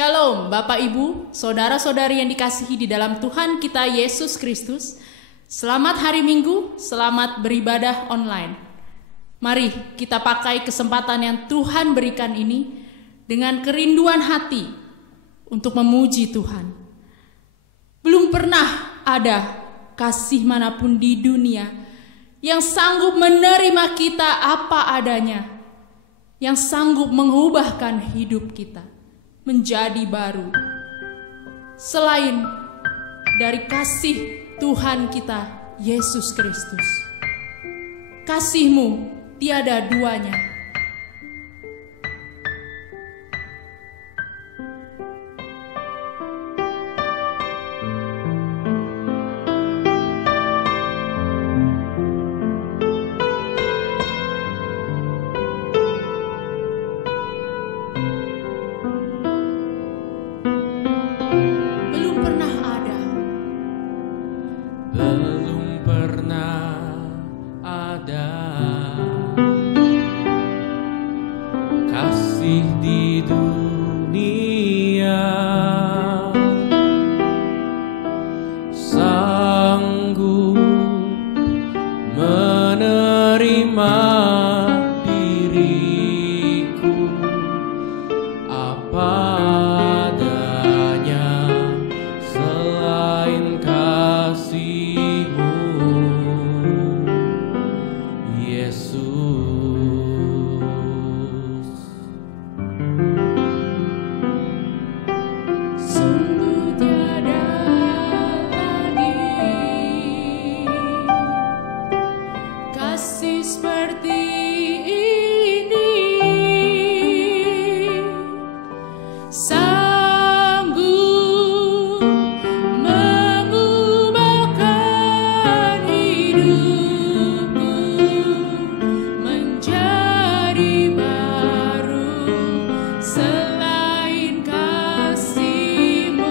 Shalom Bapak Ibu, saudara-saudari yang dikasihi di dalam Tuhan kita Yesus Kristus. Selamat hari Minggu, selamat beribadah online. Mari kita pakai kesempatan yang Tuhan berikan ini dengan kerinduan hati untuk memuji Tuhan. Belum pernah ada kasih manapun di dunia yang sanggup menerima kita apa adanya, yang sanggup mengubahkan hidup kita menjadi baru, selain dari kasih Tuhan kita Yesus Kristus. Kasih-Mu tiada duanya. Selain kasih-Mu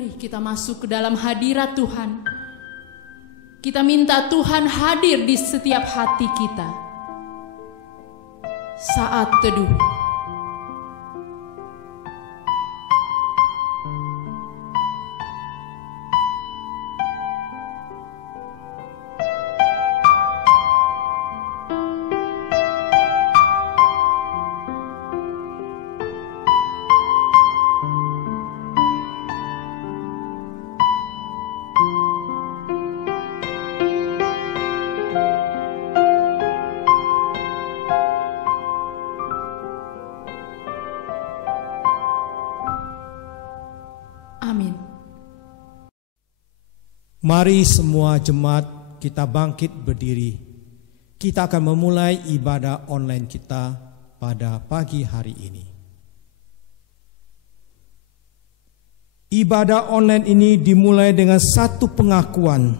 Mari kita masuk ke dalam hadirat Tuhan. Kita minta Tuhan hadir di setiap hati kita. Saat teduh. Amin. Mari semua jemaat kita bangkit berdiri. Kita akan memulai ibadah online kita pada pagi hari ini. Ibadah online ini dimulai dengan satu pengakuan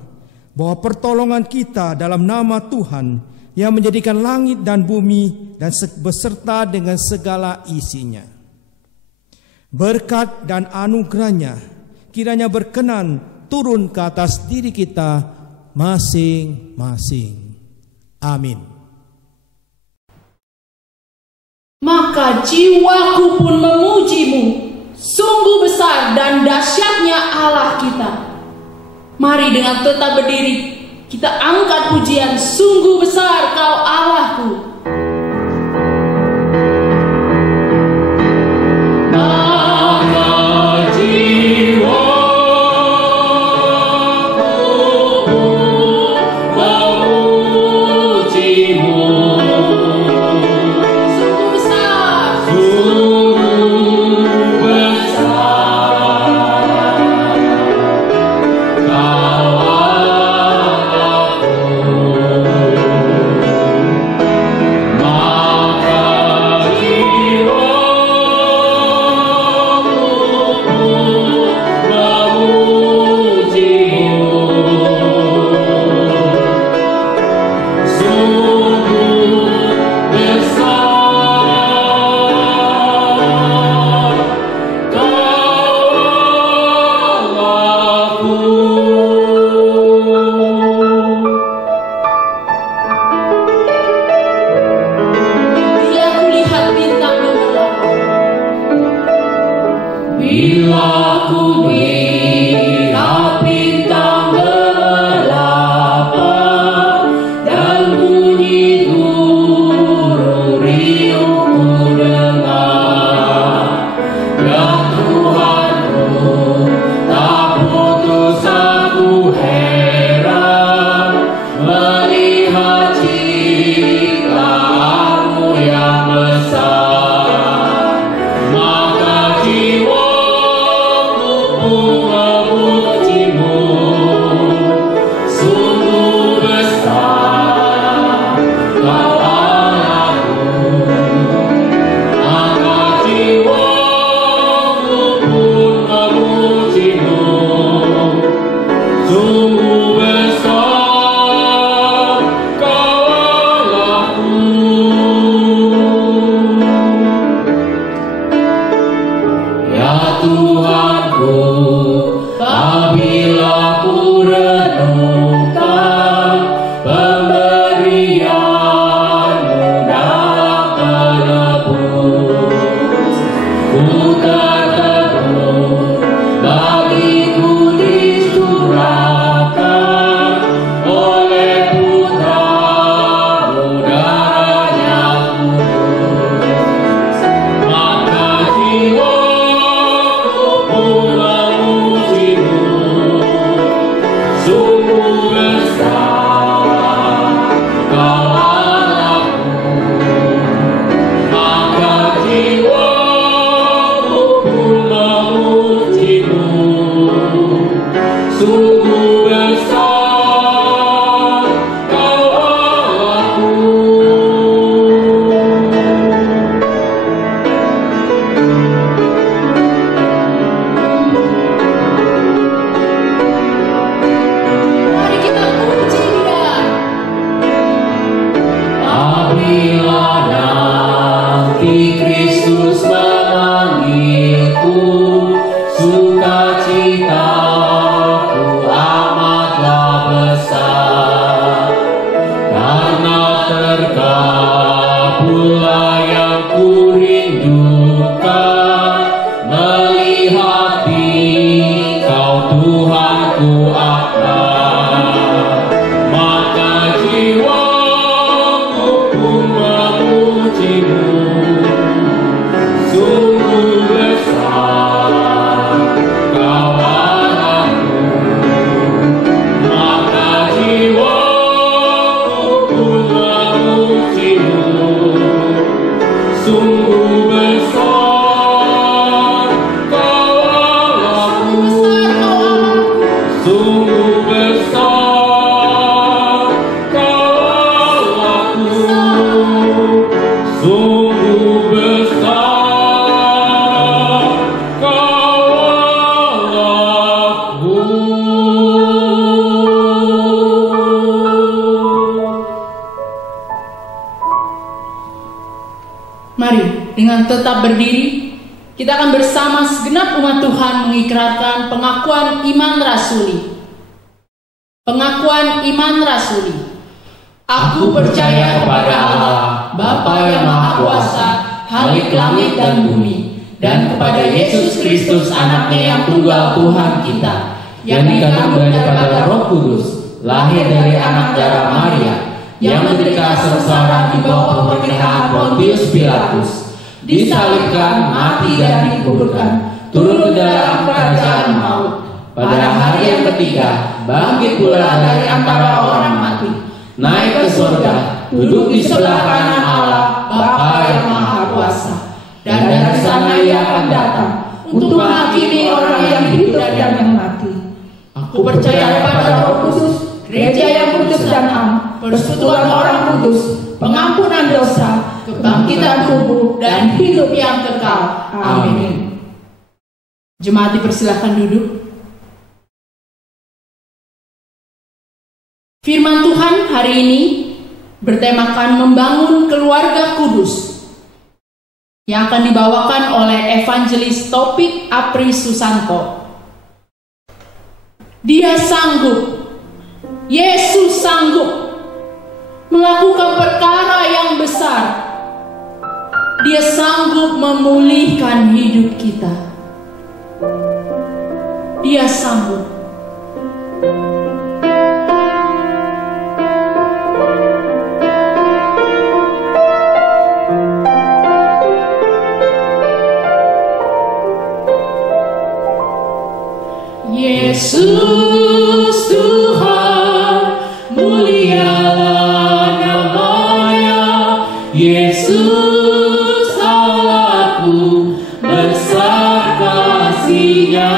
bahwa pertolongan kita dalam nama Tuhan yang menjadikan langit dan bumi dan beserta dengan segala isinya. Berkat dan anugerahnya kiranya berkenan turun ke atas diri kita masing-masing. Amin. Maka jiwaku pun memuji-Mu, sungguh besar dan dahsyatnya Allah kita. Mari dengan tetap berdiri, kita angkat pujian, sungguh besar Kau Allahku. Kristus memanggilku, sukacita aku akan, maka jiwaku pun memujimu. Sungguh besar Kau Allahku, maka jiwaku pun memujimu. Sungguh besar Kau Allahku, sungguh besar Kau Allahku, sungguh besar Kau Allahku. Mari dengan tetap berdiri, kita akan bersama segenap umat Tuhan mengikrarkan pengakuan iman rasuli. Pengakuan iman rasuli. Aku percaya kepada Allah, Bapa yang Maha Kuasa, Halik langit dan bumi, dan kepada Yesus Kristus anaknya yang tunggal Tuhan kita, yang dikandung daripada Roh Kudus, lahir dari anak darah Maria, yang menderita sengsara di bawah pemerintahan Pontius Pilatus, disalibkan, mati dan dikuburkan, turun ke dalam kerajaan maut. Pada hari yang ketiga, bangkit pula dari antara orang mati, naik ke surga, duduk di sebelah kanan Allah, Bapa yang Maha Kuasa. Dan dari sana Ia akan datang untuk menghakimi orang yang hidup dan yang mati. Aku percaya pada Roh Kudus, gereja yang kudus dan am, persekutuan orang kudus, pengampunan dosa, kebangkitan tubuh, dan hidup yang kekal. Amin. Jemaat dipersilakan duduk. Firman Tuhan hari ini bertemakan membangun keluarga kudus, yang akan dibawakan oleh Evangelis Taufik Apri Susanto. Dia sanggup, Yesus sanggup melakukan perkara yang besar. Dia sanggup memulihkan hidup kita. Dia sanggup. Yesus Tuhan, mulialah nama-Nya. Yesus Allahku, besar kasih-Nya.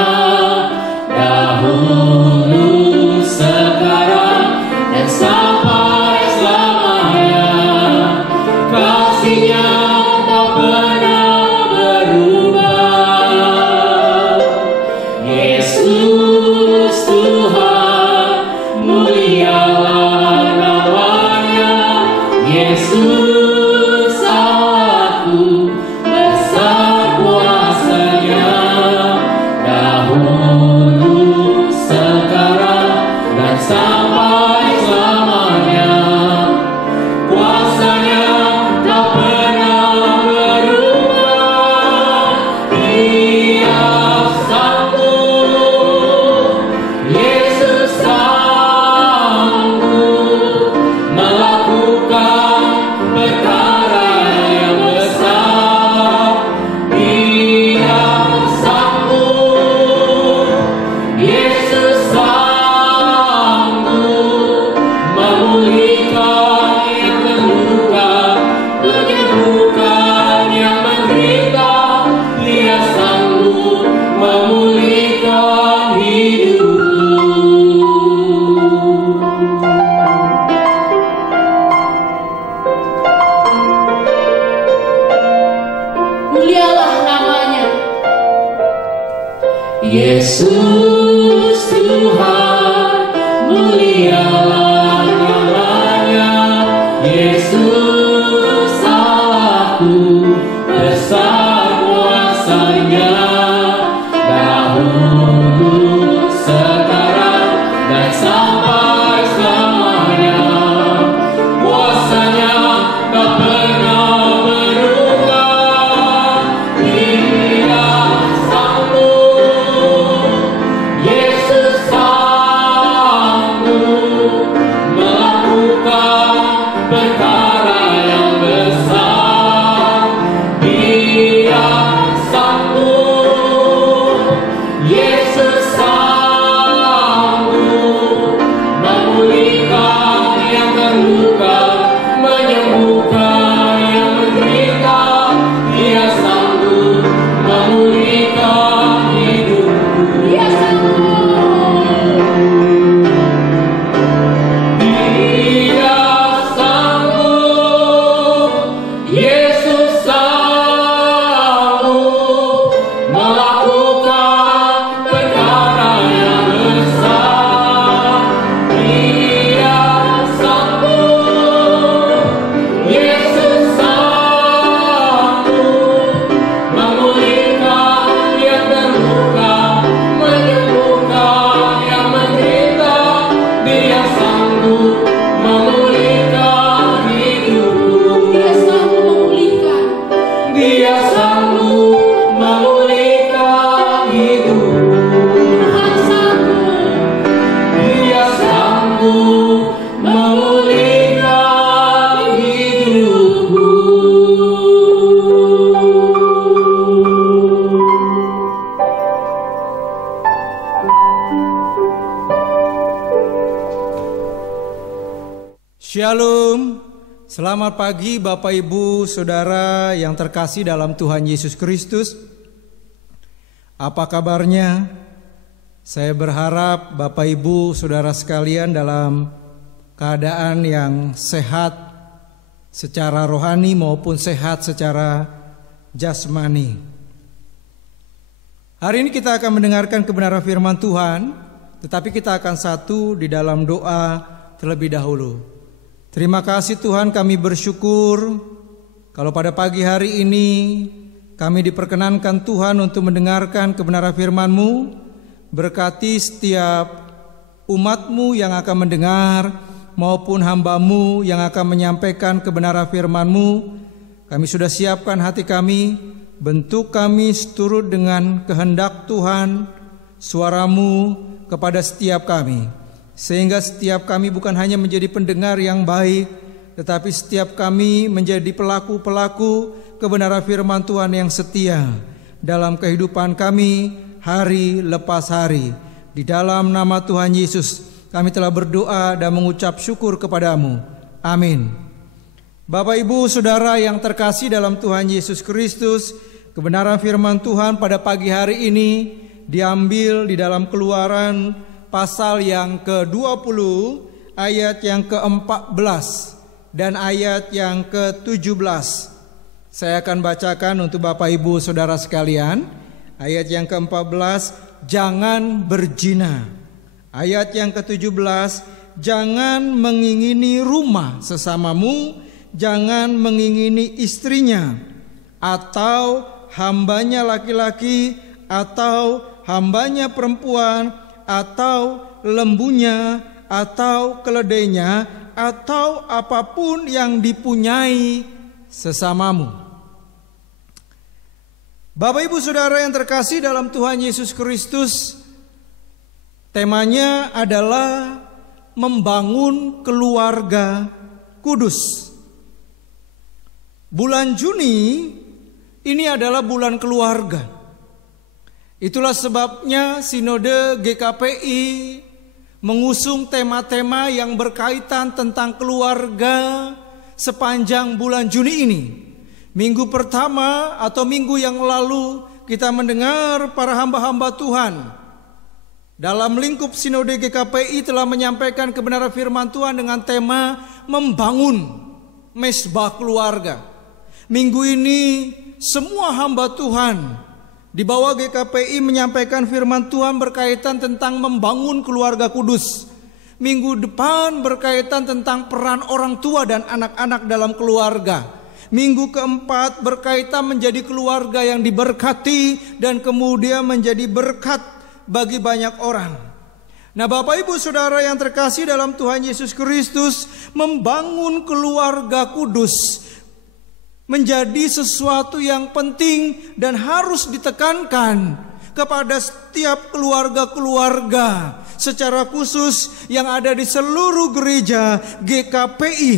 Dahulu, sekarang, dan sampai selamanya. Kasih-Nya tak pernah berubah. Yesus Tuhan, mulialah nama-Nya. Yesus Allahku, besar kuasa-Nya. Dahulu, sekarang, dan sampai selamanya. Kuasa-Nya tak pernah berubah. Dia sanggup, Yesus sanggup melakukan perkara yang besar. Dia sanggup, Yesus sanggup memulihkan yang terluka, menyembuhkan yang menderita. Dia sanggup memulihkan hidupku. Mulialah nama-Nya. Yesus Tuhan, mulialah nama-Nya. Yesus Allahku, besar kuasa-Nya. Dahulu, sekarang, dan sampai selamanya. Kuasa-Nya tak pernah berubah. Dia sanggup, Yesus sanggup Dia sanggup memulihkan hidupku. Dia sanggup memulihkan. Dia sanggup memulihkan hidupku. Tuhan sanggup. Dia sanggup memulihkan hidupku. Shalom, selamat pagi Bapak Ibu Saudara yang terkasih dalam Tuhan Yesus Kristus. Apa kabarnya? Saya berharap Bapak Ibu Saudara sekalian dalam keadaan yang sehat secara rohani maupun sehat secara jasmani. Hari ini kita akan mendengarkan kebenaran firman Tuhan, tetapi kita akan satu di dalam doa terlebih dahulu. Terima kasih Tuhan, kami bersyukur kalau pada pagi hari ini kami diperkenankan Tuhan untuk mendengarkan kebenaran firman-Mu. Berkati setiap umat-Mu yang akan mendengar maupun hamba-Mu yang akan menyampaikan kebenaran firman-Mu. Kami sudah siapkan hati kami, bentuk kami seturut dengan kehendak Tuhan, suara-Mu kepada setiap kami. Sehingga setiap kami bukan hanya menjadi pendengar yang baik, tetapi setiap kami menjadi pelaku-pelaku kebenaran firman Tuhan yang setia dalam kehidupan kami hari lepas hari. Di dalam nama Tuhan Yesus kami telah berdoa dan mengucap syukur kepadamu. Amin. Bapak Ibu Saudara yang terkasih dalam Tuhan Yesus Kristus, kebenaran firman Tuhan pada pagi hari ini diambil di dalam Keluaran pasal yang ke-20 ayat yang ke-14 dan ayat yang ke-17. Saya akan bacakan untuk Bapak Ibu Saudara sekalian. Ayat yang ke-14, jangan berzina. Ayat yang ke-17, jangan mengingini rumah sesamamu, jangan mengingini istrinya atau hambanya laki-laki atau hambanya perempuan atau lembunya, atau keledainya, atau apapun yang dipunyai sesamamu. Bapak Ibu Saudara yang terkasih dalam Tuhan Yesus Kristus, temanya adalah membangun keluarga kudus. Bulan Juni ini adalah bulan keluarga. Itulah sebabnya Sinode GKPI mengusung tema-tema yang berkaitan tentang keluarga sepanjang bulan Juni ini. Minggu pertama atau minggu yang lalu kita mendengar para hamba-hamba Tuhan dalam lingkup Sinode GKPI telah menyampaikan kebenaran firman Tuhan dengan tema membangun mesbah keluarga. Minggu ini semua hamba Tuhan di bawah GKPI menyampaikan firman Tuhan berkaitan tentang membangun keluarga kudus. Minggu depan berkaitan tentang peran orang tua dan anak-anak dalam keluarga. Minggu keempat berkaitan menjadi keluarga yang diberkati dan kemudian menjadi berkat bagi banyak orang. Nah, Bapak Ibu Saudara yang terkasih dalam Tuhan Yesus Kristus, membangun keluarga kudus menjadi sesuatu yang penting dan harus ditekankan kepada setiap keluarga-keluarga, secara khusus yang ada di seluruh gereja GKPI,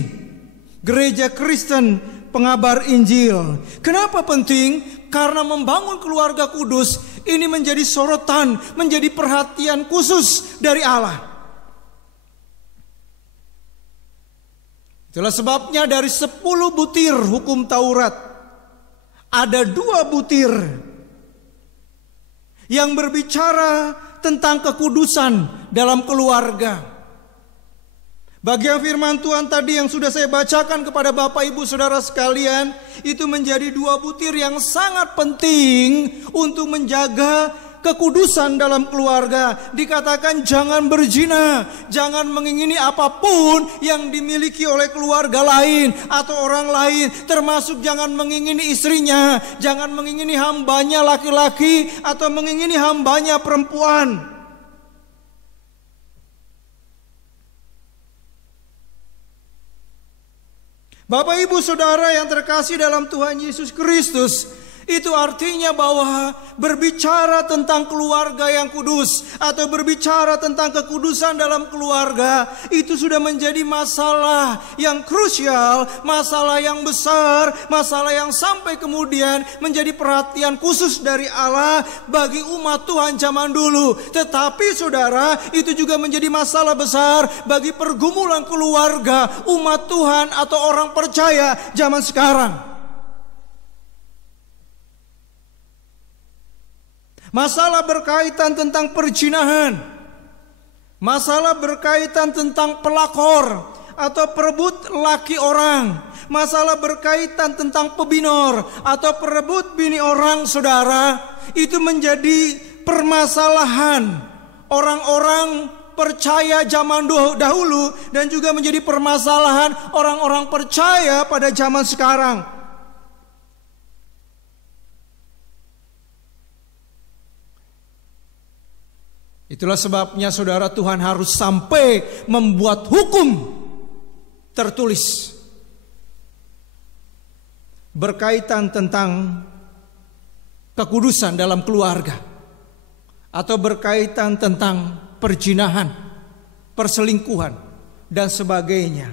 Gereja Kristen Pengabar Injil. Kenapa penting? Karena membangun keluarga kudus ini menjadi sorotan, menjadi perhatian khusus dari Allah. Itulah sebabnya dari 10 butir hukum Taurat, ada 2 butir yang berbicara tentang kekudusan dalam keluarga. Bagian firman Tuhan tadi yang sudah saya bacakan kepada Bapak Ibu Saudara sekalian, itu menjadi 2 butir yang sangat penting untuk menjaga kekudusan dalam keluarga. Dikatakan jangan berzina, jangan mengingini apapun yang dimiliki oleh keluarga lain atau orang lain, termasuk jangan mengingini istrinya, jangan mengingini hambanya laki-laki atau mengingini hambanya perempuan. Bapak Ibu Saudara yang terkasih dalam Tuhan Yesus Kristus, itu artinya bahwa berbicara tentang keluarga yang kudus atau berbicara tentang kekudusan dalam keluarga itu sudah menjadi masalah yang krusial, masalah yang besar, masalah yang sampai kemudian menjadi perhatian khusus dari Allah bagi umat Tuhan zaman dulu. Tetapi saudara, itu juga menjadi masalah besar bagi pergumulan keluarga umat Tuhan atau orang percaya zaman sekarang. Masalah berkaitan tentang perzinahan, masalah berkaitan tentang pelakor atau perebut laki orang, masalah berkaitan tentang pebinor atau perebut bini orang, saudara, itu menjadi permasalahan orang-orang percaya zaman dahulu dan juga menjadi permasalahan orang-orang percaya pada zaman sekarang. Itulah sebabnya saudara, Tuhan harus sampai membuat hukum tertulis berkaitan tentang kekudusan dalam keluarga atau berkaitan tentang perzinahan, perselingkuhan dan sebagainya.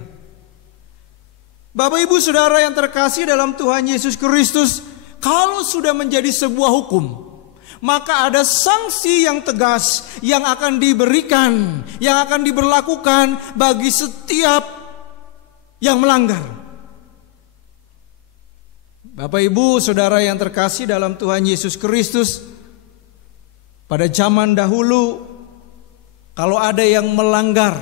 Bapak Ibu Saudara yang terkasih dalam Tuhan Yesus Kristus, kalau sudah menjadi sebuah hukum, maka ada sanksi yang tegas yang akan diberikan, yang akan diberlakukan bagi setiap yang melanggar. Bapak Ibu Saudara yang terkasih dalam Tuhan Yesus Kristus, pada zaman dahulu kalau ada yang melanggar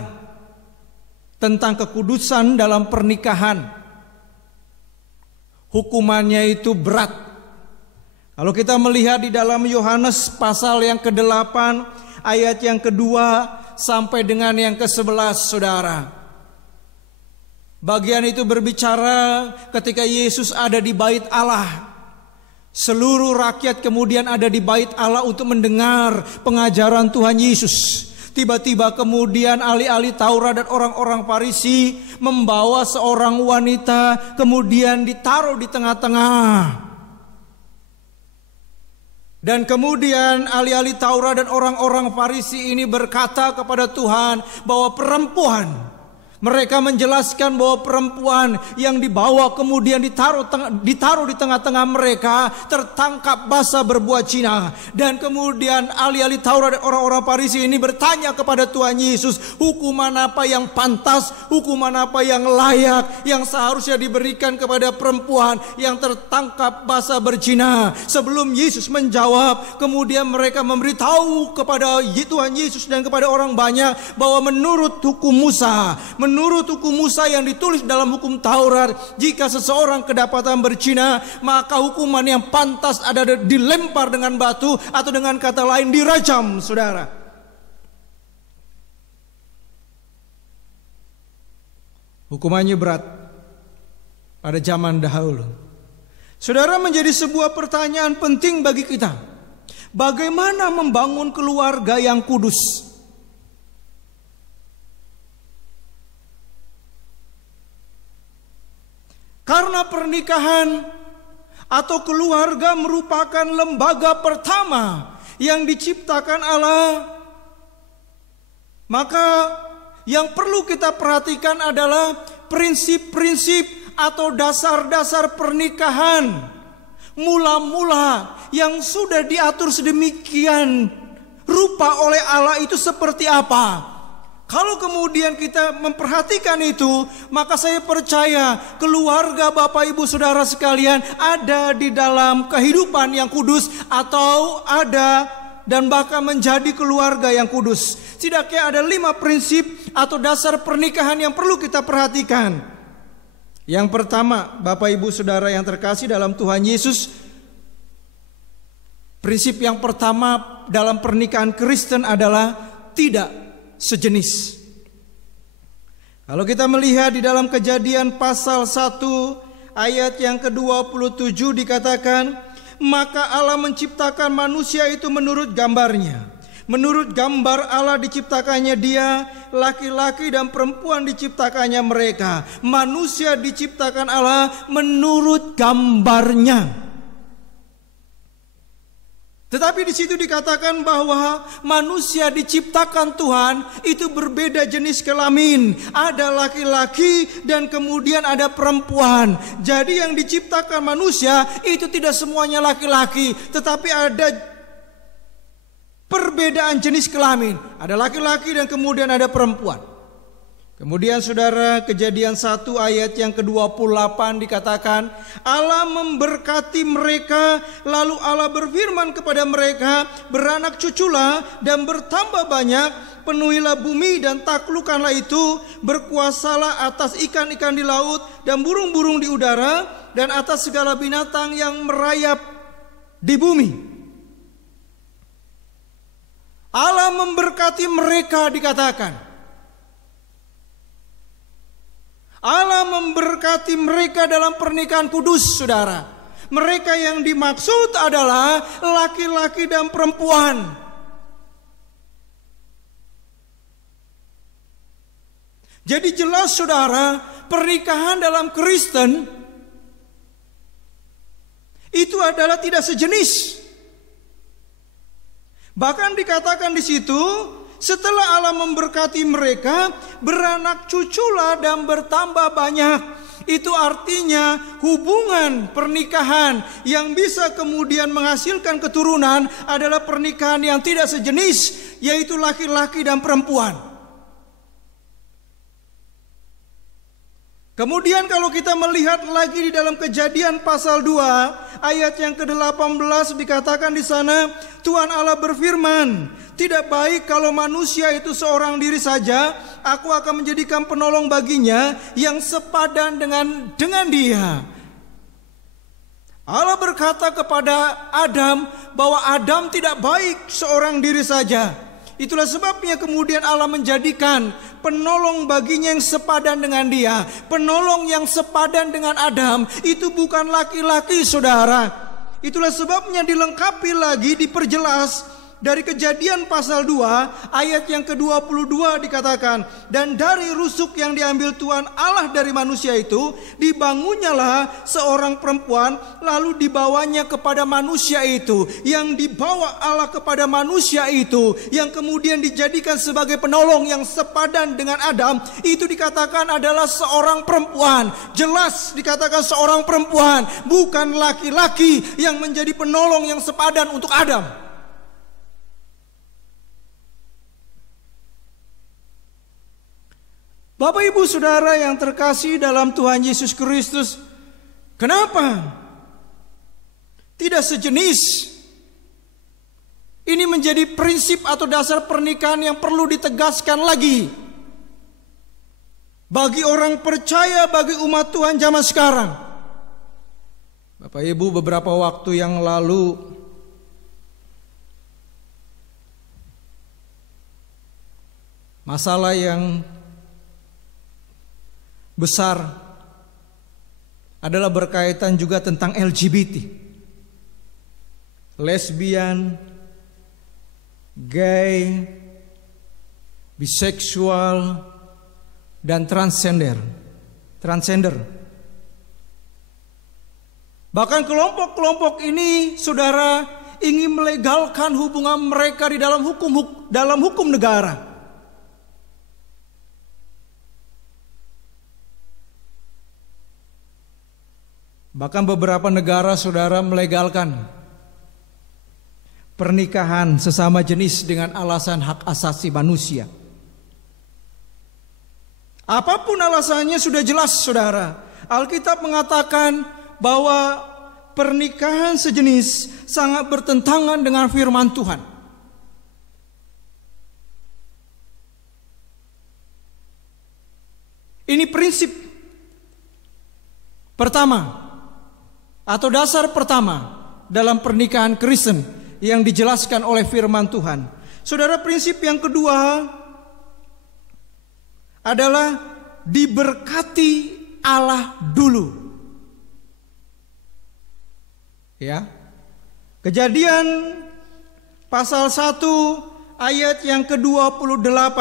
tentang kekudusan dalam pernikahan, hukumannya itu berat. Kalau kita melihat di dalam Yohanes pasal yang ke-8 ayat yang ke-2 sampai dengan yang ke-11, saudara. Bagian itu berbicara ketika Yesus ada di bait Allah. Seluruh rakyat kemudian ada di bait Allah untuk mendengar pengajaran Tuhan Yesus. Tiba-tiba kemudian ahli-ahli Taurat dan orang-orang Farisi membawa seorang wanita kemudian ditaruh di tengah-tengah. Dan kemudian ahli-ahli Taurat dan orang-orang Farisi ini berkata kepada Tuhan bahwa perempuan, mereka menjelaskan bahwa perempuan yang dibawa kemudian ditaruh di tengah-tengah mereka tertangkap basah berbuat zina. Dan kemudian ahli-ahli Taurat dan orang-orang Farisi ini bertanya kepada Tuhan Yesus, hukuman apa yang pantas, hukuman apa yang layak, yang seharusnya diberikan kepada perempuan yang tertangkap basah berzina. Sebelum Yesus menjawab, kemudian mereka memberitahu kepada Tuhan Yesus dan kepada orang banyak bahwa menurut hukum Musa yang ditulis dalam hukum Taurat, jika seseorang kedapatan berzina, maka hukuman yang pantas ada dilempar dengan batu atau dengan kata lain dirajam, saudara. Hukumannya berat pada zaman dahulu. Saudara, menjadi sebuah pertanyaan penting bagi kita. Bagaimana membangun keluarga yang kudus? Karena pernikahan atau keluarga merupakan lembaga pertama yang diciptakan Allah, maka yang perlu kita perhatikan adalah prinsip-prinsip atau dasar-dasar pernikahan mula-mula yang sudah diatur sedemikian rupa oleh Allah itu seperti apa. Kalau kemudian kita memperhatikan itu, maka saya percaya keluarga Bapak Ibu Saudara sekalian ada di dalam kehidupan yang kudus atau ada dan bahkan menjadi keluarga yang kudus. Setidaknya ada 5 prinsip atau dasar pernikahan yang perlu kita perhatikan. Yang pertama, Bapak Ibu Saudara yang terkasih dalam Tuhan Yesus, prinsip yang pertama dalam pernikahan Kristen adalah tidak sejenis. Kalau kita melihat di dalam Kejadian pasal 1 ayat yang ke-27 dikatakan, maka Allah menciptakan manusia itu menurut gambarnya, Menurut gambar Allah diciptakannya dia, laki-laki dan perempuan diciptakannya mereka. Manusia diciptakan Allah menurut gambarnya. Tetapi di situ dikatakan bahwa manusia diciptakan Tuhan itu berbeda jenis kelamin. Ada laki-laki dan kemudian ada perempuan. Jadi yang diciptakan manusia itu tidak semuanya laki-laki, tetapi ada perbedaan jenis kelamin. Ada laki-laki dan kemudian ada perempuan. Kemudian saudara, Kejadian 1 ayat yang ke-28 dikatakan, Allah memberkati mereka, lalu Allah berfirman kepada mereka, beranak cuculah dan bertambah banyak, penuhilah bumi dan taklukkanlah itu, berkuasalah atas ikan-ikan di laut dan burung-burung di udara, dan atas segala binatang yang merayap di bumi. Allah memberkati mereka dikatakan. Allah memberkati mereka dalam pernikahan kudus, saudara. Mereka yang dimaksud adalah laki-laki dan perempuan. Jadi jelas, saudara, pernikahan dalam Kristen itu adalah tidak sejenis. Bahkan dikatakan di situ, setelah Allah memberkati mereka, beranak cuculah dan bertambah banyak. Itu artinya hubungan pernikahan yang bisa kemudian menghasilkan keturunan adalah pernikahan yang tidak sejenis, yaitu laki-laki dan perempuan. Kemudian kalau kita melihat lagi di dalam Kejadian pasal 2 ayat yang ke-18 dikatakan di sana, Tuhan Allah berfirman, tidak baik kalau manusia itu seorang diri saja, aku akan menjadikan penolong baginya yang sepadan dengan dia. Allah berkata kepada Adam bahwa Adam tidak baik seorang diri saja. Itulah sebabnya kemudian Allah menjadikan penolong baginya yang sepadan dengan dia. Penolong yang sepadan dengan Adam itu bukan laki-laki, saudara. Itulah sebabnya dilengkapi lagi, diperjelas dari Kejadian pasal 2 ayat yang ke-22 dikatakan, dan dari rusuk yang diambil Tuhan Allah dari manusia itu dibangunnyalah seorang perempuan, lalu dibawanya kepada manusia itu. Yang dibawa Allah kepada manusia itu, yang kemudian dijadikan sebagai penolong yang sepadan dengan Adam, itu dikatakan adalah seorang perempuan. Jelas dikatakan seorang perempuan, bukan laki-laki yang menjadi penolong yang sepadan untuk Adam. Bapak Ibu Saudara yang terkasih dalam Tuhan Yesus Kristus, kenapa tidak sejenis? Ini menjadi prinsip atau dasar pernikahan yang perlu ditegaskan lagi bagi orang percaya, bagi umat Tuhan zaman sekarang. Bapak Ibu, beberapa waktu yang lalu masalah yang besar adalah berkaitan juga tentang LGBT, lesbian, gay, biseksual, dan transgender. Bahkan kelompok-kelompok ini, saudara, ingin melegalkan hubungan mereka di dalam hukum negara. Bahkan beberapa negara, saudara, melegalkan pernikahan sesama jenis dengan alasan hak asasi manusia. Apapun alasannya sudah jelas, saudara. Alkitab mengatakan bahwa pernikahan sejenis sangat bertentangan dengan firman Tuhan. Ini prinsip pertama atau dasar pertama dalam pernikahan Kristen yang dijelaskan oleh firman Tuhan. Saudara, prinsip yang kedua adalah diberkati Allah dulu. Ya. Kejadian pasal 1 ayat yang ke-28.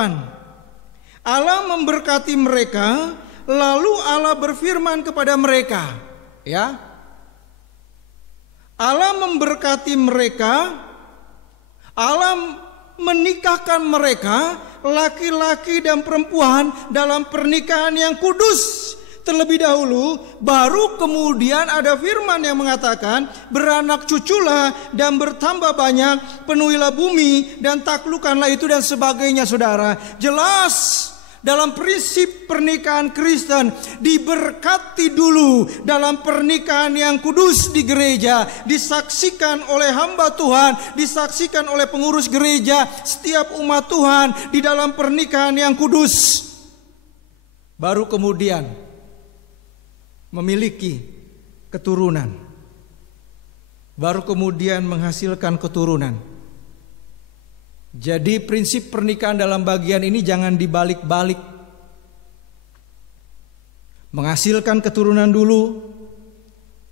Allah memberkati mereka, lalu Allah berfirman kepada mereka, ya. Allah memberkati mereka, Allah menikahkan mereka, laki-laki dan perempuan dalam pernikahan yang kudus terlebih dahulu, baru kemudian ada firman yang mengatakan, beranak cuculah dan bertambah banyak, penuhilah bumi dan taklukkanlah itu dan sebagainya. Saudara, jelas dalam prinsip pernikahan Kristen diberkati dulu dalam pernikahan yang kudus di gereja, disaksikan oleh hamba Tuhan, disaksikan oleh pengurus gereja, setiap umat Tuhan di dalam pernikahan yang kudus. Baru kemudian memiliki keturunan, baru kemudian menghasilkan keturunan. Jadi prinsip pernikahan dalam bagian ini jangan dibalik-balik. Menghasilkan keturunan dulu,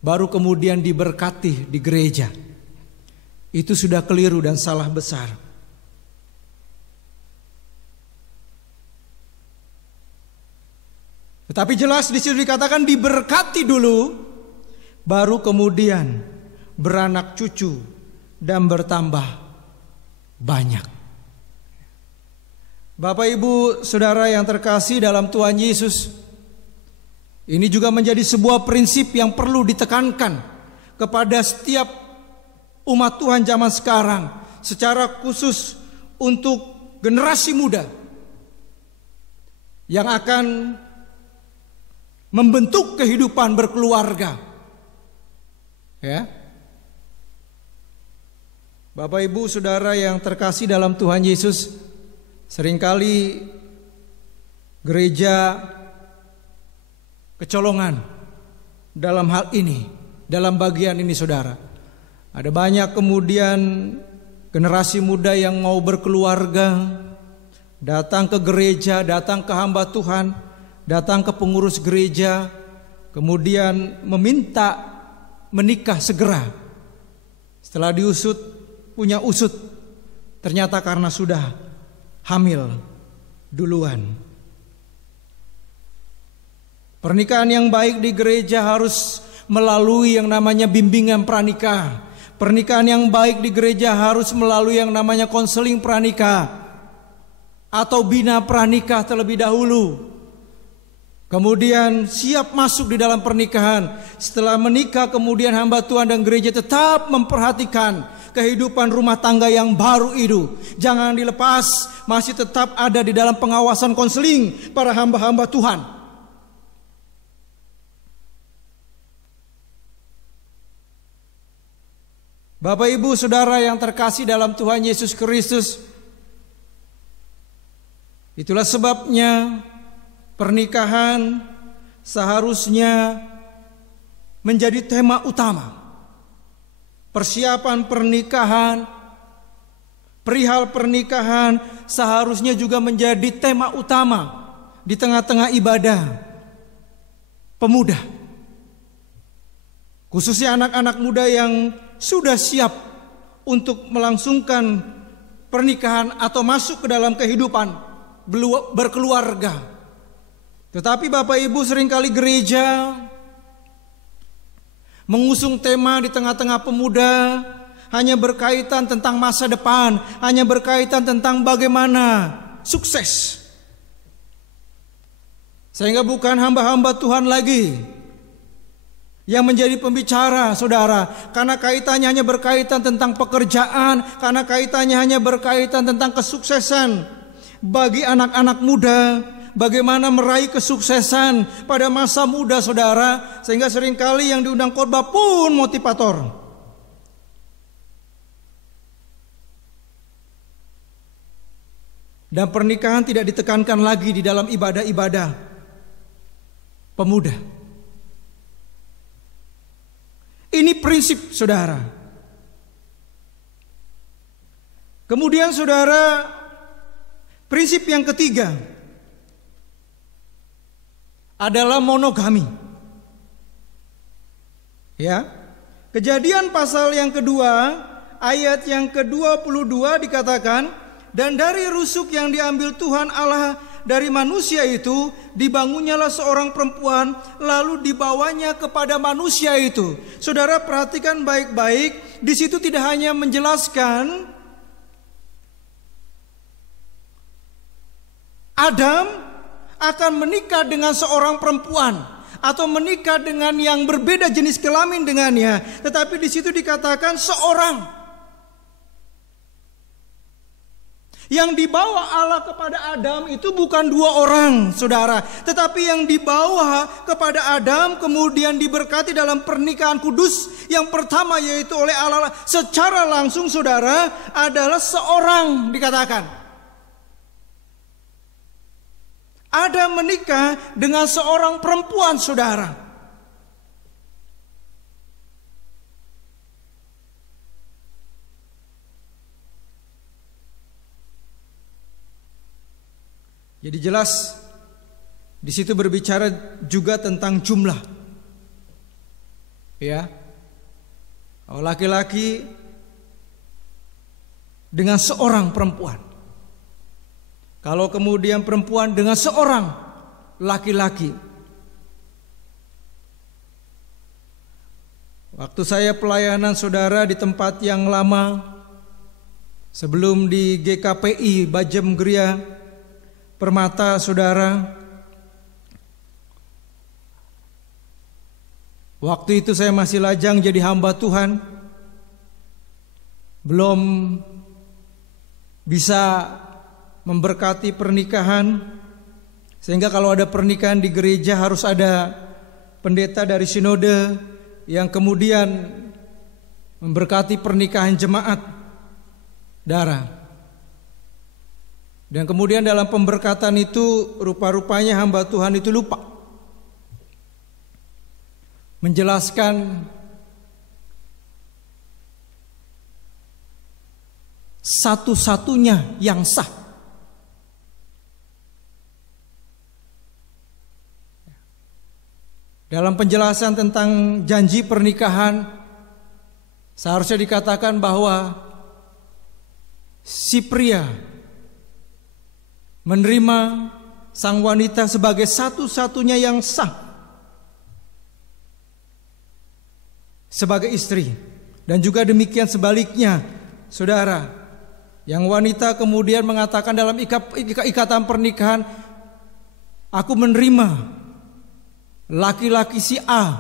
baru kemudian diberkati di gereja. Itu sudah keliru dan salah besar. Tetapi jelas di situ dikatakan diberkati dulu, baru kemudian beranak cucu dan bertambah banyak. Bapak Ibu Saudara yang terkasih dalam Tuhan Yesus, ini juga menjadi sebuah prinsip yang perlu ditekankan kepada setiap umat Tuhan zaman sekarang, secara khusus untuk generasi muda yang akan membentuk kehidupan berkeluarga. Ya. Bapak Ibu Saudara yang terkasih dalam Tuhan Yesus, seringkali gereja kecolongan dalam hal ini, dalam bagian ini saudara. Ada banyak kemudian generasi muda yang mau berkeluarga, datang ke gereja, datang ke hamba Tuhan, datang ke pengurus gereja, kemudian meminta menikah segera. Setelah diusut, punya usut, ternyata karena sudah hamil duluan. Pernikahan yang baik di gereja harus melalui yang namanya bimbingan pranikah. Pernikahan yang baik di gereja harus melalui yang namanya konseling pranikah atau bina pranikah terlebih dahulu. Kemudian siap masuk di dalam pernikahan. Setelah menikah kemudian hamba Tuhan dan gereja tetap memperhatikan kehidupan rumah tangga yang baru itu. Jangan dilepas, masih tetap ada di dalam pengawasan konseling para hamba-hamba Tuhan. Bapak Ibu Saudara yang terkasih dalam Tuhan Yesus Kristus, itulah sebabnya pernikahan seharusnya menjadi tema utama. Persiapan pernikahan, perihal pernikahan seharusnya juga menjadi tema utama di tengah-tengah ibadah pemuda. Khususnya anak-anak muda yang sudah siap untuk melangsungkan pernikahan atau masuk ke dalam kehidupan berkeluarga. Tetapi Bapak Ibu, seringkali gereja mengusung tema di tengah-tengah pemuda hanya berkaitan tentang masa depan, hanya berkaitan tentang bagaimana sukses. Sehingga bukan hamba-hamba Tuhan lagi yang menjadi pembicara, saudara, karena kaitannya hanya berkaitan tentang pekerjaan, karena kaitannya hanya berkaitan tentang kesuksesan bagi anak-anak muda. Bagaimana meraih kesuksesan pada masa muda, saudara, sehingga seringkali yang diundang khotbah pun motivator. Dan pernikahan tidak ditekankan lagi di dalam ibadah-ibadah pemuda. Ini prinsip, saudara. Kemudian, saudara, prinsip yang ketiga adalah monogami. Ya. Kejadian pasal yang kedua, ayat yang ke-22 dikatakan, Dan dari rusuk yang diambil Tuhan Allah dari manusia itu, dibangunnyalah seorang perempuan, lalu dibawanya kepada manusia itu. Saudara perhatikan baik-baik, di situ tidak hanya menjelaskan Adam akan menikah dengan seorang perempuan atau menikah dengan yang berbeda jenis kelamin dengannya, tetapi di situ dikatakan seorang. Yang dibawa Allah kepada Adam itu bukan dua orang, saudara, tetapi yang dibawa kepada Adam kemudian diberkati dalam pernikahan kudus yang pertama, yaitu oleh Allah secara langsung, saudara, adalah seorang. Dikatakan Adam menikah dengan seorang perempuan, saudara. Jadi jelas di situ berbicara juga tentang jumlah. Ya. Laki-laki dengan seorang perempuan. Kalau kemudian perempuan dengan seorang laki-laki. Waktu saya pelayanan, saudara, di tempat yang lama, sebelum di GKPI Bajem Geria Permata, saudara, waktu itu saya masih lajang jadi hamba Tuhan, belum bisa memberkati pernikahan, sehingga kalau ada pernikahan di gereja harus ada pendeta dari sinode yang kemudian memberkati pernikahan jemaat darah. Dan kemudian dalam pemberkatan itu rupa-rupanya hamba Tuhan itu lupa menjelaskan satu-satunya yang sah. Dalam penjelasan tentang janji pernikahan, seharusnya dikatakan bahwa si pria menerima sang wanita sebagai satu-satunya yang sah sebagai istri. Dan juga demikian sebaliknya, saudara, yang wanita kemudian mengatakan dalam ikatan pernikahan, aku menerima laki-laki si A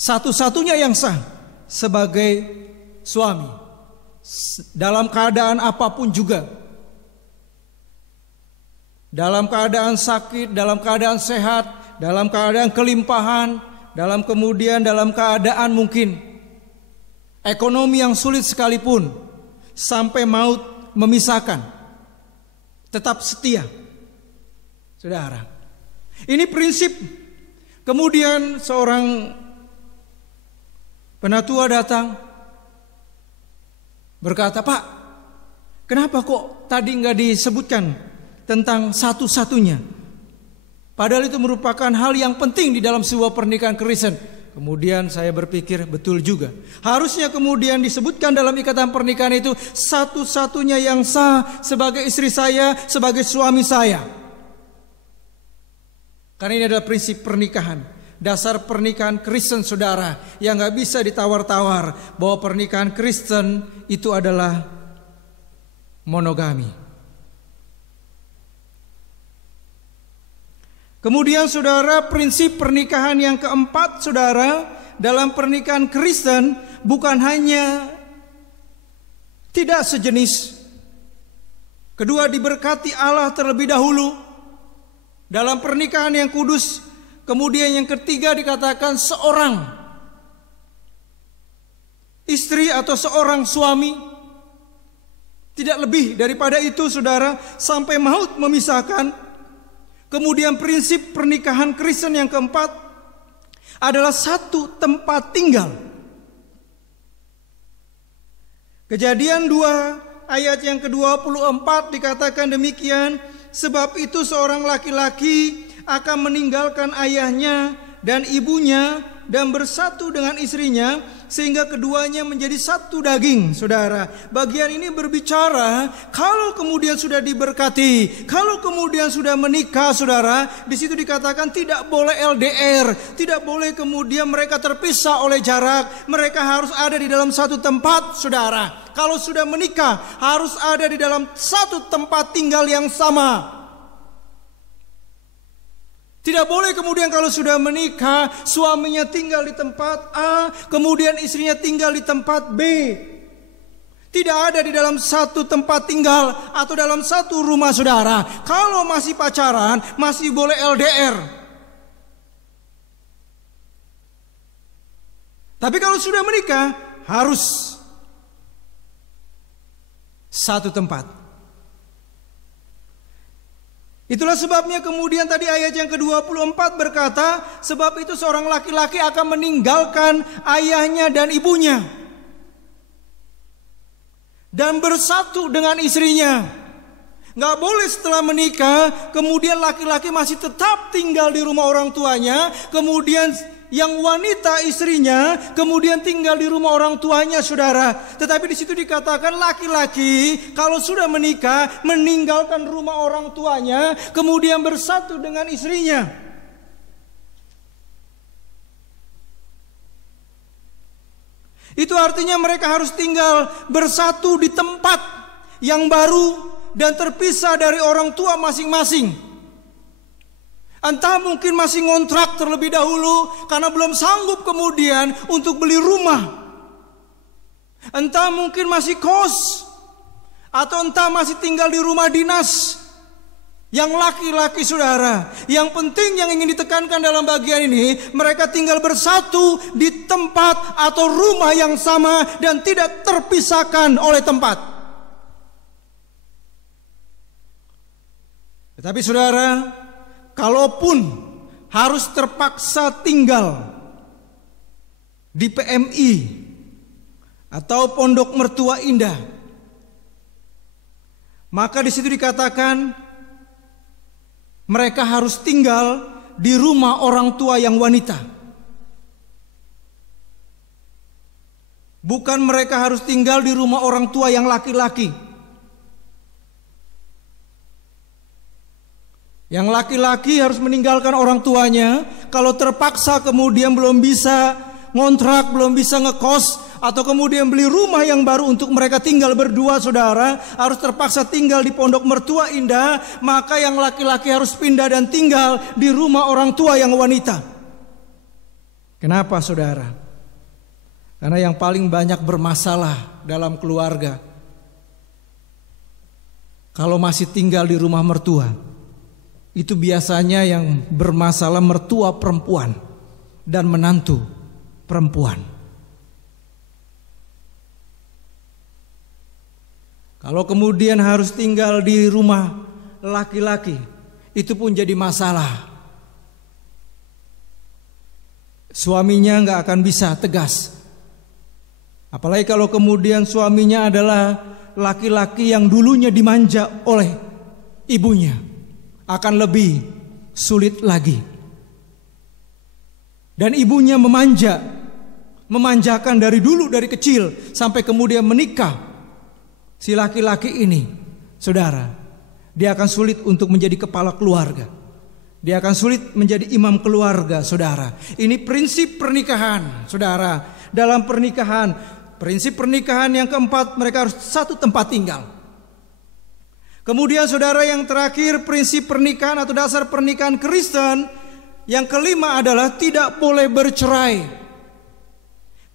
satu-satunya yang sah sebagai suami dalam keadaan apapun juga, dalam keadaan sakit, dalam keadaan sehat, dalam keadaan kelimpahan, dalam keadaan mungkin ekonomi yang sulit sekalipun, sampai maut memisahkan, tetap setia, saudara. Ini prinsip. Kemudian seorang penatua datang berkata, Pak, kenapa kok tadi nggak disebutkan tentang satu-satunya? Padahal itu merupakan hal yang penting di dalam sebuah pernikahan Kristen. Kemudian saya berpikir betul juga. Harusnya kemudian disebutkan dalam ikatan pernikahan itu satu-satunya yang sah sebagai istri saya, sebagai suami saya. Karena ini adalah prinsip pernikahan, dasar pernikahan Kristen, saudara, yang gak bisa ditawar-tawar, bahwa pernikahan Kristen itu adalah monogami. Kemudian, saudara, prinsip pernikahan yang keempat, saudara, dalam pernikahan Kristen bukan hanya tidak sejenis, kedua diberkati Allah terlebih dahulu dalam pernikahan yang kudus. Kemudian yang ketiga dikatakan seorang istri atau seorang suami. Tidak lebih daripada itu, saudara, sampai maut memisahkan. Kemudian prinsip pernikahan Kristen yang keempat adalah satu tempat tinggal. Kejadian 2 ayat yang ke-24 dikatakan demikian. Sebab itu seorang laki-laki akan meninggalkan ayahnya dan ibunya dan bersatu dengan istrinya sehingga keduanya menjadi satu daging. Saudara, bagian ini berbicara kalau kemudian sudah diberkati, kalau kemudian sudah menikah, saudara, di situ dikatakan tidak boleh LDR, tidak boleh kemudian mereka terpisah oleh jarak, mereka harus ada di dalam satu tempat, saudara. Kalau sudah menikah harus ada di dalam satu tempat tinggal yang sama. Tidak boleh kemudian kalau sudah menikah suaminya tinggal di tempat A, kemudian istrinya tinggal di tempat B. Tidak ada di dalam satu tempat tinggal atau dalam satu rumah, saudara. Kalau masih pacaran masih boleh LDR. Tapi kalau sudah menikah harus satu tempat. Itulah sebabnya kemudian tadi ayat yang ke-24 berkata, sebab itu seorang laki-laki akan meninggalkan ayahnya dan ibunya dan bersatu dengan istrinya. Gak boleh setelah menikah kemudian laki-laki masih tetap tinggal di rumah orang tuanya, kemudian yang wanita istrinya kemudian tinggal di rumah orang tuanya, saudara. Tetapi di situ dikatakan laki-laki kalau sudah menikah meninggalkan rumah orang tuanya kemudian bersatu dengan istrinya. Itu artinya mereka harus tinggal bersatu di tempat yang baru dan terpisah dari orang tua masing-masing. Entah mungkin masih ngontrak terlebih dahulu karena belum sanggup kemudian untuk beli rumah. Entah mungkin masih kos, atau entah masih tinggal di rumah dinas. Yang laki-laki, saudara, yang penting yang ingin ditekankan dalam bagian ini, mereka tinggal bersatu di tempat atau rumah yang sama dan tidak terpisahkan oleh tempat. Tetapi saudara, kalaupun harus terpaksa tinggal di PMI atau Pondok Mertua Indah, maka di situ dikatakan mereka harus tinggal di rumah orang tua yang wanita. Bukan mereka harus tinggal di rumah orang tua yang laki-laki. Yang laki-laki harus meninggalkan orang tuanya. Kalau terpaksa kemudian belum bisa ngontrak, belum bisa ngekos, atau kemudian beli rumah yang baru untuk mereka tinggal berdua, saudara, harus terpaksa tinggal di Pondok Mertua Indah, maka yang laki-laki harus pindah dan tinggal di rumah orang tua yang wanita. Kenapa, saudara? Karena yang paling banyak bermasalah dalam keluarga kalau masih tinggal di rumah mertua, itu biasanya yang bermasalah mertua perempuan dan menantu perempuan. Kalau kemudian harus tinggal di rumah laki-laki, itu pun jadi masalah. Suaminya gak akan bisa tegas. Apalagi kalau kemudian suaminya adalah laki-laki yang dulunya dimanja oleh ibunya, akan lebih sulit lagi. Dan ibunya memanjakan dari dulu, dari kecil sampai kemudian menikah. Si laki-laki ini, saudara, dia akan sulit untuk menjadi kepala keluarga. Dia akan sulit menjadi imam keluarga, saudara. Ini prinsip pernikahan, saudara. Dalam pernikahan, prinsip pernikahan yang keempat, mereka harus satu tempat tinggal. Kemudian saudara, yang terakhir, prinsip pernikahan atau dasar pernikahan Kristen yang kelima adalah tidak boleh bercerai.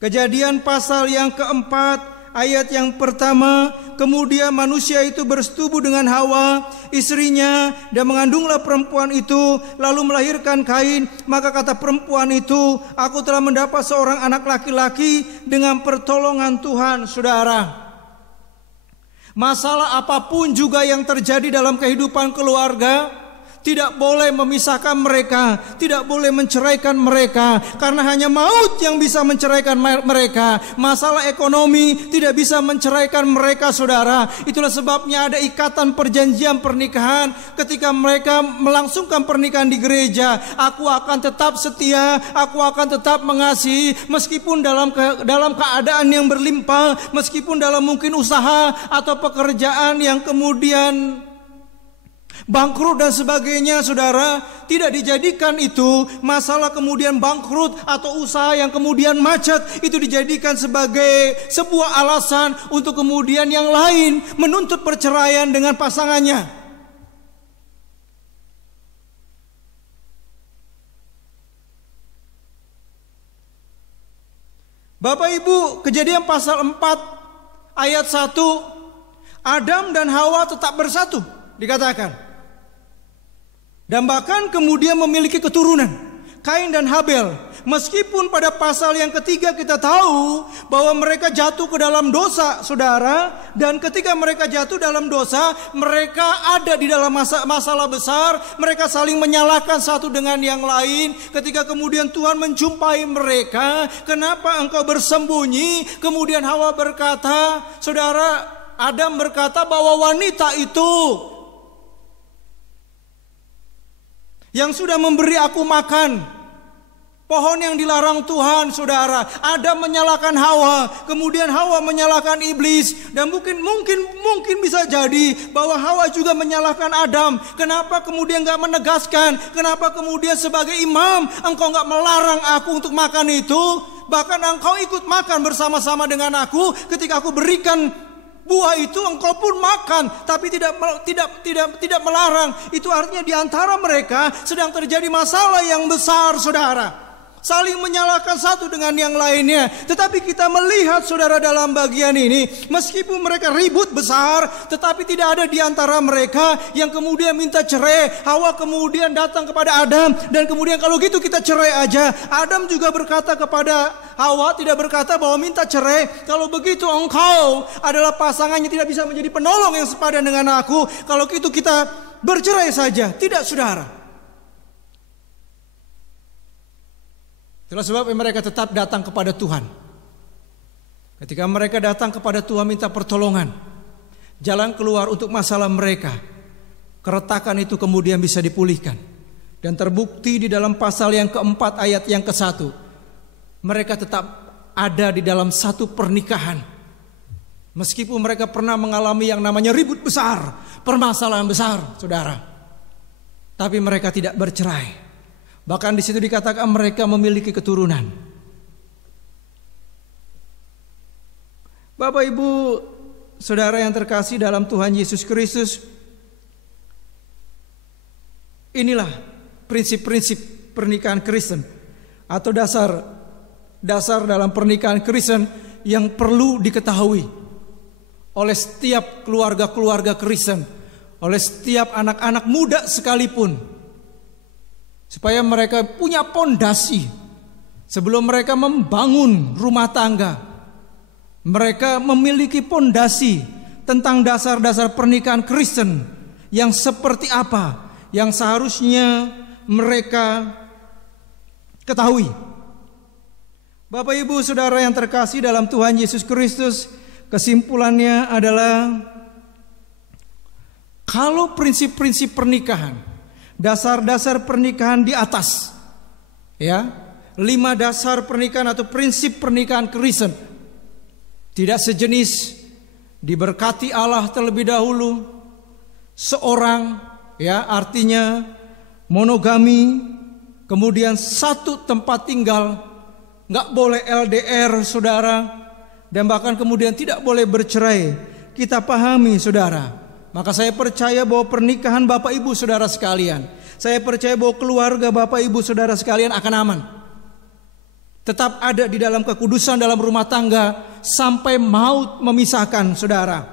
Kejadian pasal yang keempat ayat yang pertama, kemudian manusia itu bersetubuh dengan Hawa istrinya dan mengandunglah perempuan itu, lalu melahirkan Kain. Maka kata perempuan itu, aku telah mendapat seorang anak laki-laki dengan pertolongan Tuhan. Saudara, masalah apapun juga yang terjadi dalam kehidupan keluarga, tidak boleh memisahkan mereka, tidak boleh menceraikan mereka, karena hanya maut yang bisa menceraikan mereka. Masalah ekonomi tidak bisa menceraikan mereka, saudara. Itulah sebabnya ada ikatan perjanjian pernikahan. Ketika mereka melangsungkan pernikahan di gereja, aku akan tetap setia, aku akan tetap mengasihi, meskipun dalam keadaan yang berlimpah, meskipun dalam mungkin usaha atau pekerjaan yang kemudian bangkrut dan sebagainya, saudara. Tidak dijadikan itu masalah kemudian bangkrut atau usaha yang kemudian macet, itu dijadikan sebagai sebuah alasan untuk kemudian yang lain menuntut perceraian dengan pasangannya. Bapak Ibu, Kejadian pasal 4 ayat 1, Adam dan Hawa tetap bersatu, dikatakan. Dan bahkan kemudian memiliki keturunan, Kain dan Habel. Meskipun pada pasal yang ketiga kita tahu bahwa mereka jatuh ke dalam dosa, saudara. Dan ketika mereka jatuh dalam dosa, mereka ada di dalam masalah besar. Mereka saling menyalahkan satu dengan yang lain. Ketika kemudian Tuhan menjumpai mereka, kenapa engkau bersembunyi? Kemudian Hawa berkata, saudara, Adam berkata bahwa wanita itu yang sudah memberi aku makan pohon yang dilarang Tuhan, saudara. Adam menyalahkan Hawa, kemudian Hawa menyalahkan iblis, dan mungkin bisa jadi bahwa Hawa juga menyalahkan Adam. Kenapa kemudian gak menegaskan? Kenapa kemudian sebagai imam engkau gak melarang aku untuk makan itu? Bahkan engkau ikut makan bersama-sama dengan aku. Ketika aku berikan buah itu engkau pun makan, tapi tidak melarang. Itu artinya di antara mereka sedang terjadi masalah yang besar, saudara. Saling menyalahkan satu dengan yang lainnya. Tetapi kita melihat, saudara, dalam bagian ini, meskipun mereka ribut besar, tetapi tidak ada di antara mereka yang kemudian minta cerai. Hawa kemudian datang kepada Adam, dan kemudian kalau gitu kita cerai aja. Adam juga berkata kepada Hawa, tidak berkata bahwa minta cerai. Kalau begitu engkau adalah pasangannya, tidak bisa menjadi penolong yang sepadan dengan aku. Kalau gitu kita bercerai saja. Tidak, saudara. Itulah sebab mereka tetap datang kepada Tuhan. Ketika mereka datang kepada Tuhan minta pertolongan, jalan keluar untuk masalah mereka, keretakan itu kemudian bisa dipulihkan. Dan terbukti di dalam pasal yang keempat ayat yang ke-1, mereka tetap ada di dalam satu pernikahan. Meskipun mereka pernah mengalami yang namanya ribut besar, permasalahan besar, saudara, tapi mereka tidak bercerai. Bahkan di situ dikatakan mereka memiliki keturunan. Bapak, Ibu, saudara yang terkasih dalam Tuhan Yesus Kristus, inilah prinsip-prinsip pernikahan Kristen atau dasar dalam pernikahan Kristen yang perlu diketahui oleh setiap keluarga-keluarga Kristen, oleh setiap anak-anak muda sekalipun, supaya mereka punya pondasi sebelum mereka membangun rumah tangga. Mereka memiliki pondasi tentang dasar-dasar pernikahan Kristen yang seperti apa yang seharusnya mereka ketahui. Bapak, Ibu, saudara yang terkasih dalam Tuhan Yesus Kristus, kesimpulannya adalah kalau prinsip-prinsip pernikahan, dasar-dasar pernikahan di atas, ya, 5 dasar pernikahan atau prinsip pernikahan Kristen tidak sejenis, diberkati Allah terlebih dahulu, seorang, ya, artinya monogami, kemudian satu tempat tinggal, nggak boleh LDR, saudara, dan bahkan kemudian tidak boleh bercerai. Kita pahami, saudara. Maka saya percaya bahwa pernikahan Bapak Ibu saudara sekalian, saya percaya bahwa keluarga Bapak Ibu saudara sekalian akan aman. Tetap ada di dalam kekudusan dalam rumah tangga sampai maut memisahkan, saudara.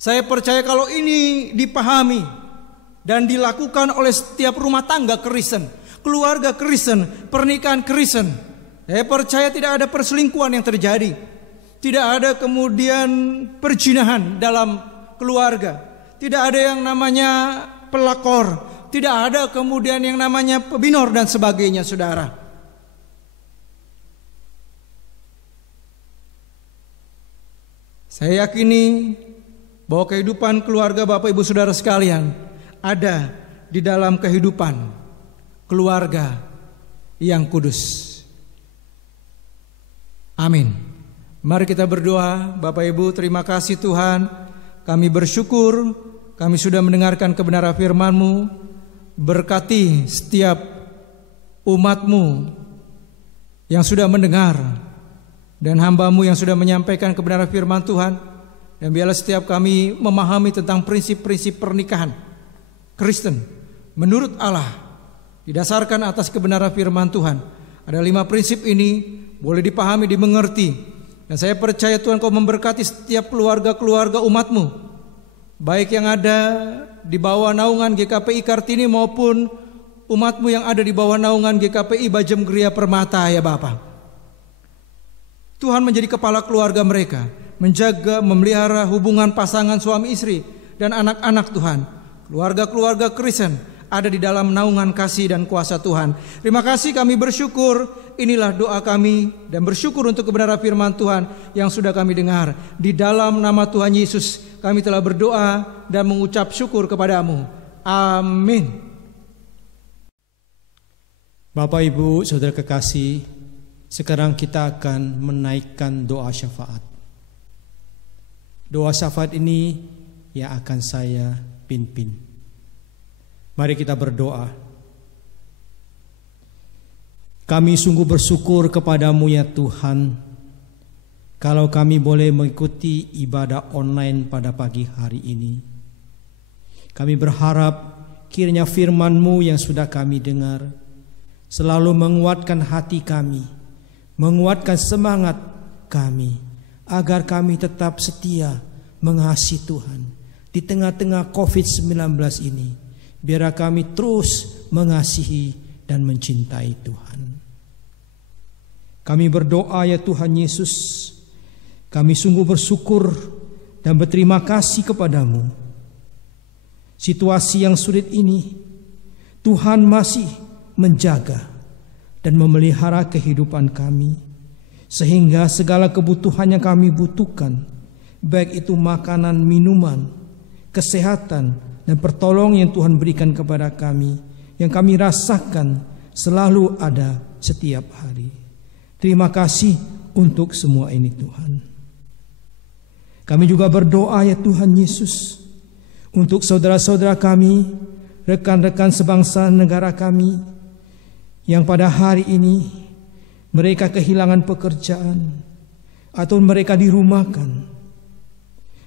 Saya percaya kalau ini dipahami dan dilakukan oleh setiap rumah tangga Kristen, keluarga Kristen, pernikahan Kristen, saya percaya tidak ada perselingkuhan yang terjadi. Tidak ada kemudian perzinahan dalam keluarga. Tidak ada yang namanya pelakor, tidak ada kemudian yang namanya pebinor dan sebagainya, saudara. Saya yakini bahwa kehidupan keluarga Bapak Ibu Saudara sekalian ada di dalam kehidupan keluarga yang kudus. Amin. Mari kita berdoa. Bapak Ibu, terima kasih Tuhan. Kami bersyukur kami sudah mendengarkan kebenaran firman-Mu. Berkati setiap umat-Mu yang sudah mendengar dan hamba-Mu yang sudah menyampaikan kebenaran firman Tuhan. Dan biarlah setiap kami memahami tentang prinsip-prinsip pernikahan Kristen menurut Allah, didasarkan atas kebenaran firman Tuhan. Ada 5 prinsip ini boleh dipahami, dimengerti. Dan saya percaya Tuhan Kau memberkati setiap keluarga-keluarga umat-Mu, baik yang ada di bawah naungan GKPI Kartini maupun umat-Mu yang ada di bawah naungan GKPI Bajem Geria Permata, ya Bapa. Tuhan menjadi kepala keluarga mereka, menjaga, memelihara hubungan pasangan suami istri dan anak-anak Tuhan. Keluarga-keluarga Kristen ada di dalam naungan kasih dan kuasa Tuhan. Terima kasih, kami bersyukur. Inilah doa kami dan bersyukur untuk kebenaran firman Tuhan yang sudah kami dengar. Di dalam nama Tuhan Yesus kami telah berdoa dan mengucap syukur kepadamu. Amin. Bapak Ibu Saudara kekasih, sekarang kita akan menaikkan doa syafaat. Doa syafaat ini yang akan saya pimpin. Mari kita berdoa. Kami sungguh bersyukur kepadamu ya Tuhan, kalau kami boleh mengikuti ibadah online pada pagi hari ini. Kami berharap kiranya firman-Mu yang sudah kami dengar selalu menguatkan hati kami, menguatkan semangat kami, agar kami tetap setia mengasihi Tuhan di tengah-tengah COVID-19 ini. Biar kami terus mengasihi dan mencintai Tuhan. Kami berdoa ya Tuhan Yesus, kami sungguh bersyukur dan berterima kasih kepadamu. Situasi yang sulit ini, Tuhan masih menjaga dan memelihara kehidupan kami, sehingga segala kebutuhan yang kami butuhkan, baik itu makanan, minuman, kesehatan, dan pertolongan yang Tuhan berikan kepada kami, yang kami rasakan selalu ada setiap hari. Terima kasih untuk semua ini Tuhan. Kami juga berdoa ya Tuhan Yesus, untuk saudara-saudara kami, rekan-rekan sebangsa negara kami, yang pada hari ini mereka kehilangan pekerjaan, atau mereka dirumahkan,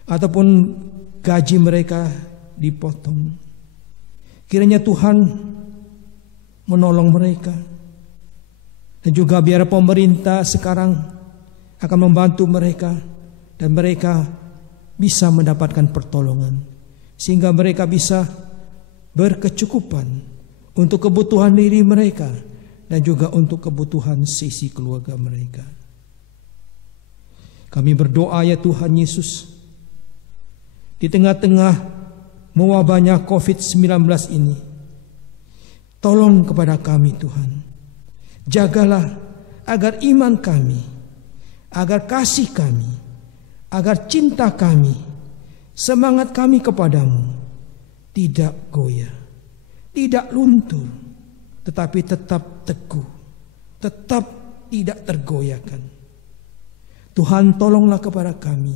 ataupun gaji mereka dipotong. Kiranya Tuhan menolong mereka. Dan juga biar pemerintah sekarang akan membantu mereka, dan mereka bisa mendapatkan pertolongan, sehingga mereka bisa berkecukupan untuk kebutuhan diri mereka dan juga untuk kebutuhan sisi keluarga mereka. Kami berdoa ya Tuhan Yesus, di tengah-tengah mewabahnya COVID-19 ini, tolong kepada kami Tuhan. Jagalah agar iman kami, agar kasih kami, agar cinta kami, semangat kami kepadamu tidak goyah, tidak luntur, tetapi tetap teguh, tetap tidak tergoyahkan. Tuhan, tolonglah kepada kami.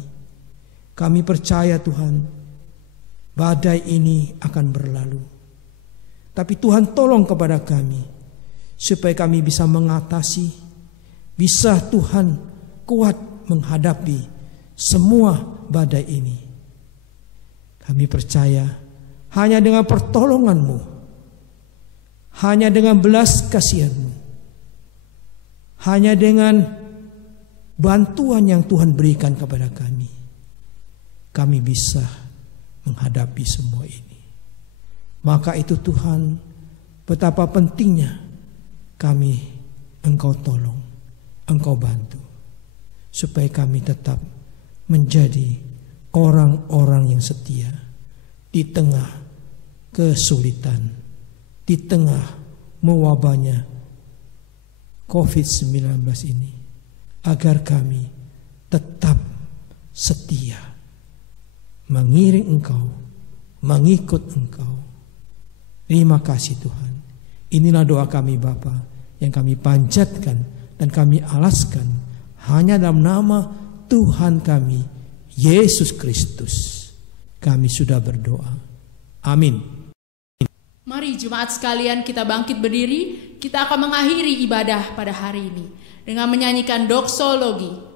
Kami percaya Tuhan, badai ini akan berlalu. Tapi Tuhan tolong kepada kami, supaya kami bisa mengatasi, bisa Tuhan kuat menghadapi semua badai ini. Kami percaya hanya dengan pertolongan-Mu, hanya dengan belas kasihan-Mu, hanya dengan bantuan yang Tuhan berikan kepada kami bisa menghadapi semua ini. Maka itu Tuhan, betapa pentingnya kami Engkau tolong, Engkau bantu, supaya kami tetap menjadi orang-orang yang setia di tengah kesulitan di tengah mewabahnya COVID-19 ini, agar kami tetap setia mengiring Engkau, mengikut Engkau. Terima kasih Tuhan. Inilah doa kami Bapa yang kami panjatkan dan kami alaskan hanya dalam nama Tuhan kami, Yesus Kristus. Kami sudah berdoa. Amin. Mari jemaat sekalian kita bangkit berdiri. Kita akan mengakhiri ibadah pada hari ini dengan menyanyikan doksologi.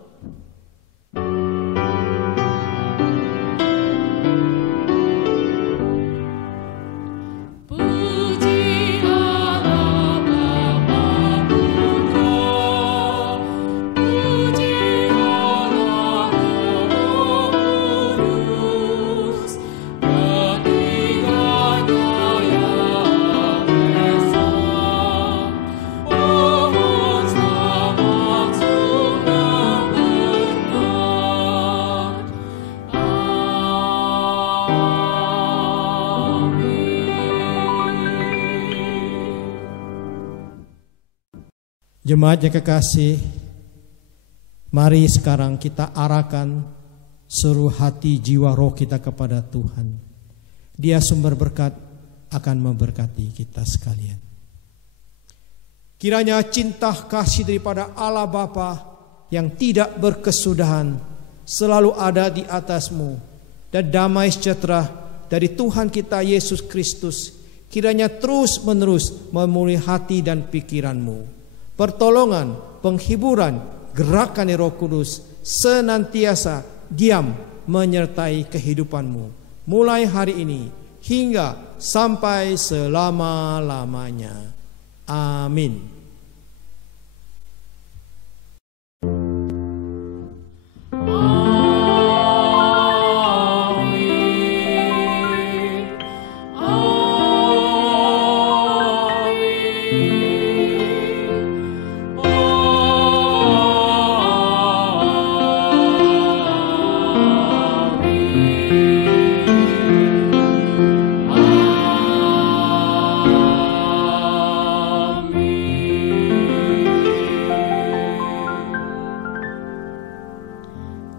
Jemaat yang kekasih, mari sekarang kita arahkan seluruh hati, jiwa, roh kita kepada Tuhan. Dia sumber berkat, akan memberkati kita sekalian. Kiranya cinta kasih daripada Allah Bapa yang tidak berkesudahan selalu ada di atasmu, dan damai sejahtera dari Tuhan kita Yesus Kristus kiranya terus menerus memenuhi hati dan pikiranmu. Pertolongan, penghiburan, gerakan Roh Kudus senantiasa diam menyertai kehidupanmu mulai hari ini hingga sampai selama-lamanya. Amin.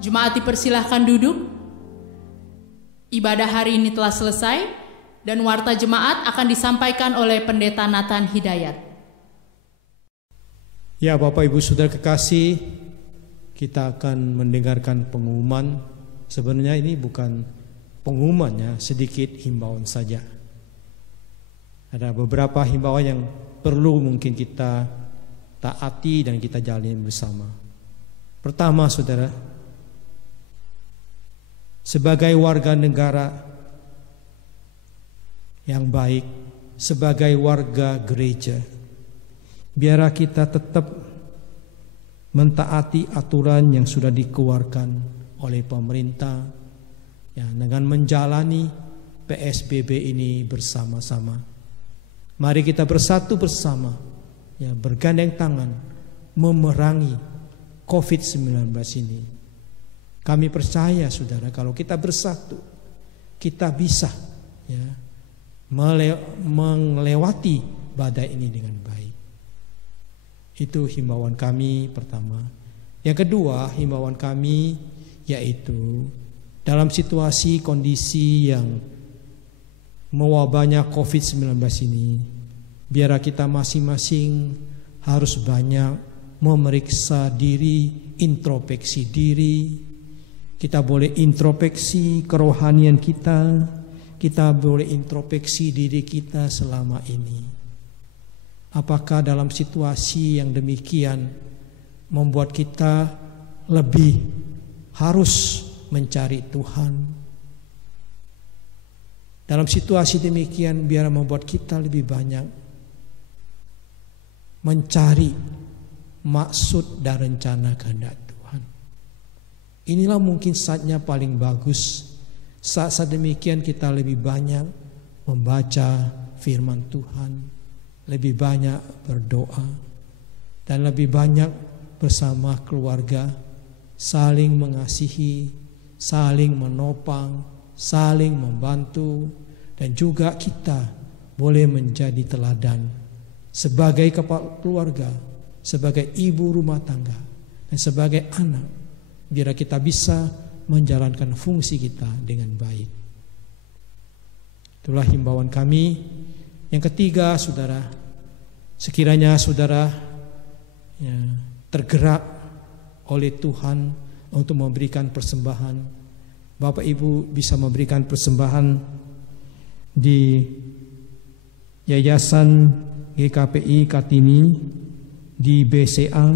Jemaat dipersilahkan duduk. Ibadah hari ini telah selesai dan warta jemaat akan disampaikan oleh Pendeta Nathan Hidayat. Ya Bapak Ibu Saudara kekasih, kita akan mendengarkan pengumuman. Sebenarnya ini bukan pengumumannya, sedikit himbauan saja. Ada beberapa himbauan yang perlu mungkin kita taati dan kita jalani bersama. Pertama saudara, sebagai warga negara yang baik, sebagai warga gereja, biarlah kita tetap mentaati aturan yang sudah dikeluarkan oleh pemerintah ya, dengan menjalani PSBB ini bersama-sama. Mari kita bersatu bersama ya, bergandeng tangan memerangi COVID-19 ini. Kami percaya saudara, kalau kita bersatu, kita bisa ya, melewati badai ini dengan baik. Itu himbauan kami pertama. Yang kedua, himbauan kami yaitu dalam situasi kondisi yang mewabahnya COVID-19 ini, biar kita masing-masing harus banyak memeriksa diri, introspeksi diri. Kita boleh introspeksi kerohanian kita boleh introspeksi diri kita selama ini. Apakah dalam situasi yang demikian membuat kita lebih harus mencari Tuhan? Dalam situasi demikian biar membuat kita lebih banyak mencari maksud dan rencana kehendak Tuhan. Inilah mungkin saatnya paling bagus. Saat demikian kita lebih banyak membaca firman Tuhan, lebih banyak berdoa, dan lebih banyak bersama keluarga saling mengasihi, saling menopang, saling membantu, dan juga kita boleh menjadi teladan sebagai kepala keluarga, sebagai ibu rumah tangga, dan sebagai anak, biar kita bisa menjalankan fungsi kita dengan baik. Itulah himbauan kami. Yang ketiga, saudara, sekiranya saudara tergerak oleh Tuhan untuk memberikan persembahan, Bapak Ibu bisa memberikan persembahan di Yayasan GKPI Kartini di BCA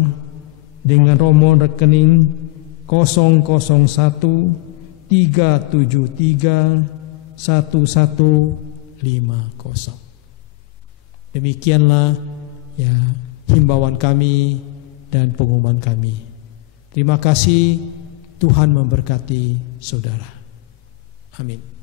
dengan nomor rekening 001-373-1150. Demikianlah ya himbauan kami dan pengumuman kami. Terima kasih, Tuhan memberkati saudara. Amin.